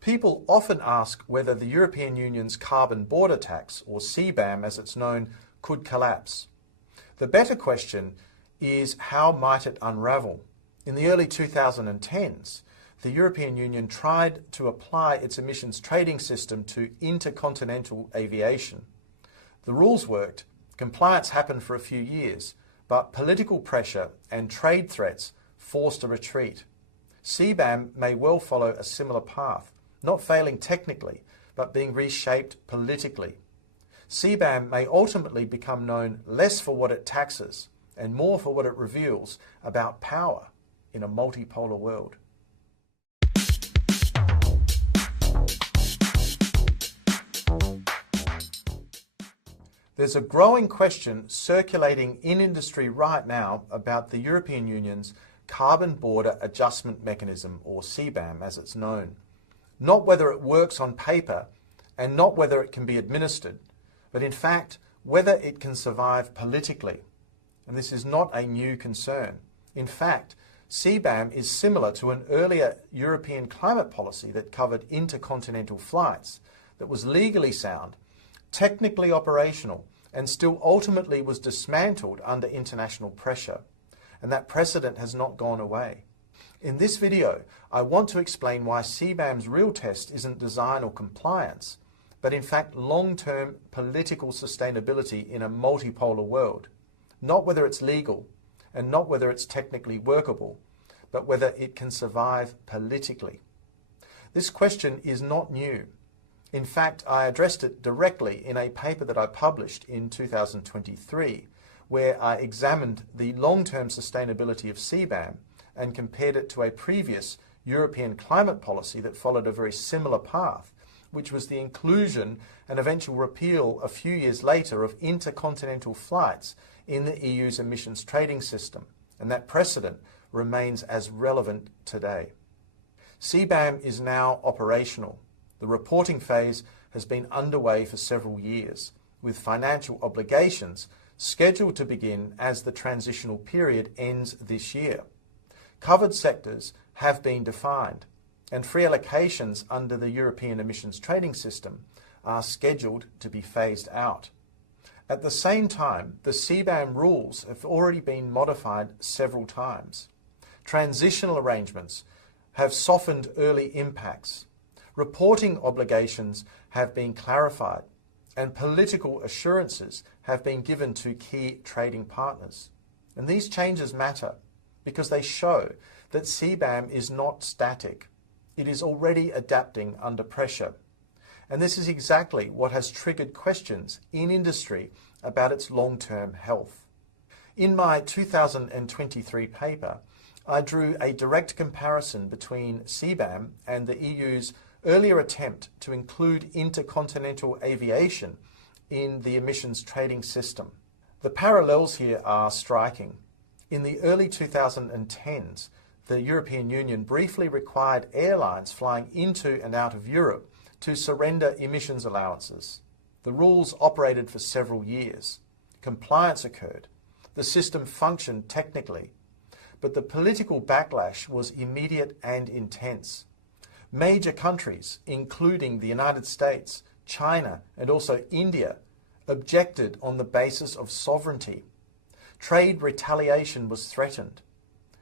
People often ask whether the European Union's carbon border tax, or CBAM as it's known, could collapse. The better question is, how might it unravel? In the early 2010s, the European Union tried to apply its emissions trading system to intercontinental aviation. The rules worked, compliance happened for a few years, but political pressure and trade threats forced a retreat. CBAM may well follow a similar path, not failing technically, but being reshaped politically. CBAM may ultimately become known less for what it taxes and more for what it reveals about power in a multipolar world. There's a growing question circulating in industry right now about the European Union's Carbon Border Adjustment Mechanism, or CBAM as it's known. Not whether it works on paper and not whether it can be administered, but in fact whether it can survive politically. And this is not a new concern. In fact, CBAM is similar to an earlier European climate policy that covered intercontinental flights, that was legally sound, technically operational, and still ultimately was dismantled under international pressure. And that precedent has not gone away. In this video, I want to explain why CBAM's real test isn't design or compliance, but in fact long-term political sustainability in a multipolar world. Not whether it's legal, and not whether it's technically workable, but whether it can survive politically. This question is not new. In fact, I addressed it directly in a paper that I published in 2023, where I examined the long-term sustainability of CBAM and compared it to a previous European climate policy that followed a very similar path, which was the inclusion and eventual repeal a few years later of intercontinental flights in the EU's emissions trading system, and that precedent remains as relevant today. CBAM is now operational. The reporting phase has been underway for several years, with financial obligations scheduled to begin as the transitional period ends this year. Covered sectors have been defined, and free allocations under the European emissions trading system are scheduled to be phased out. At the same time, the CBAM rules have already been modified several times. Transitional arrangements have softened early impacts. Reporting obligations have been clarified, and political assurances have been given to key trading partners. And these changes matter because they show that CBAM is not static. It is already adapting under pressure. And this is exactly what has triggered questions in industry about its long-term health. In my 2023 paper, I drew a direct comparison between CBAM and the EU's earlier attempt to include intercontinental aviation in the emissions trading system. The parallels here are striking. In the early 2010s, the European Union briefly required airlines flying into and out of Europe to surrender emissions allowances. The rules operated for several years. Compliance occurred. The system functioned technically. But the political backlash was immediate and intense. Major countries, including the United States, China, and also India, objected on the basis of sovereignty. Trade retaliation was threatened.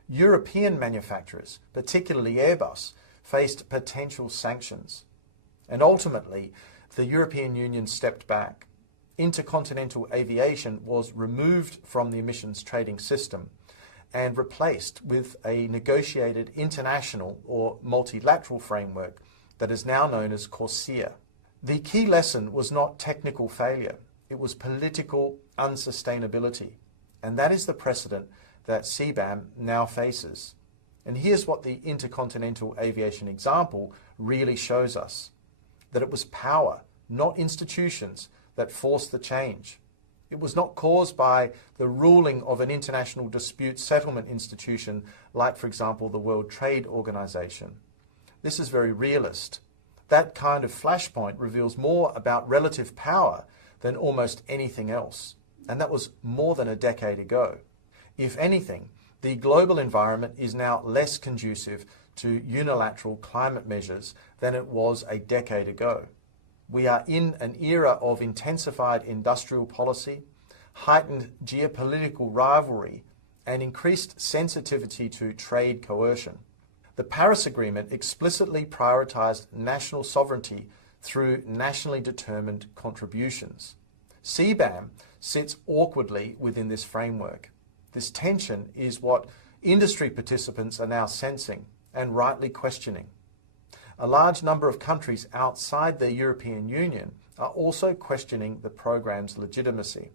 European manufacturers, particularly Airbus, faced potential sanctions. And ultimately, the European Union stepped back. Intercontinental aviation was removed from the emissions trading system and replaced with a negotiated international or multilateral framework that is now known as CORSIA. The key lesson was not technical failure, it was political unsustainability. And that is the precedent that CBAM now faces. And here's what the intercontinental aviation example really shows us: that it was power, not institutions, that forced the change. It was not caused by the ruling of an international dispute settlement institution like, for example, the World Trade Organization. This is very realist. That kind of flashpoint reveals more about relative power than almost anything else. And that was more than a decade ago. If anything, the global environment is now less conducive to unilateral climate measures than it was a decade ago. We are in an era of intensified industrial policy, heightened geopolitical rivalry, and increased sensitivity to trade coercion. The Paris Agreement explicitly prioritized national sovereignty through nationally determined contributions. CBAM sits awkwardly within this framework. This tension is what industry participants are now sensing and rightly questioning. A large number of countries outside the European Union are also questioning the program's legitimacy.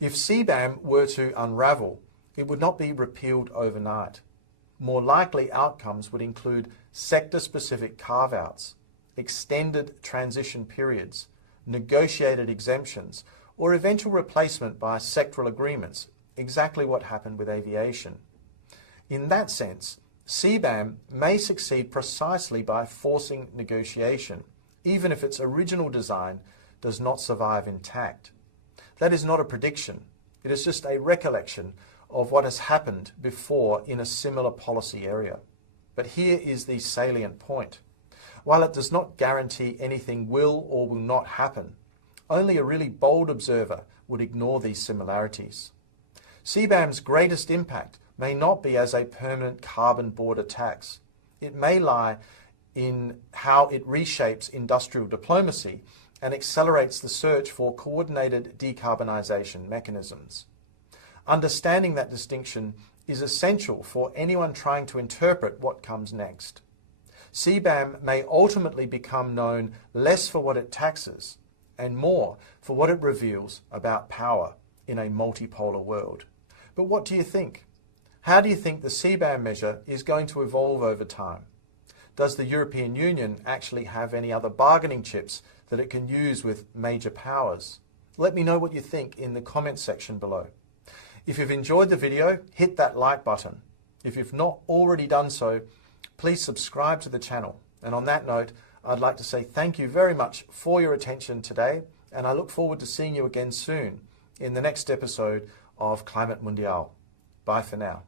If CBAM were to unravel, it would not be repealed overnight. More likely outcomes would include sector-specific carve-outs, extended transition periods, negotiated exemptions, or eventual replacement by sectoral agreements, exactly what happened with aviation. In that sense, CBAM may succeed precisely by forcing negotiation, even if its original design does not survive intact. That is not a prediction. It is just a recollection of what has happened before in a similar policy area. But here is the salient point. While it does not guarantee anything will or will not happen, only a really bold observer would ignore these similarities. CBAM's greatest impact may not be as a permanent carbon border tax. It may lie in how it reshapes industrial diplomacy and accelerates the search for coordinated decarbonisation mechanisms. Understanding that distinction is essential for anyone trying to interpret what comes next. CBAM may ultimately become known less for what it taxes and more for what it reveals about power in a multipolar world. But what do you think? How do you think the CBAM measure is going to evolve over time? Does the European Union actually have any other bargaining chips that it can use with major powers? Let me know what you think in the comments section below. If you've enjoyed the video, hit that like button. If you've not already done so, please subscribe to the channel. And on that note, I'd like to say thank you very much for your attention today, and I look forward to seeing you again soon in the next episode of Climate Mundial. Bye for now.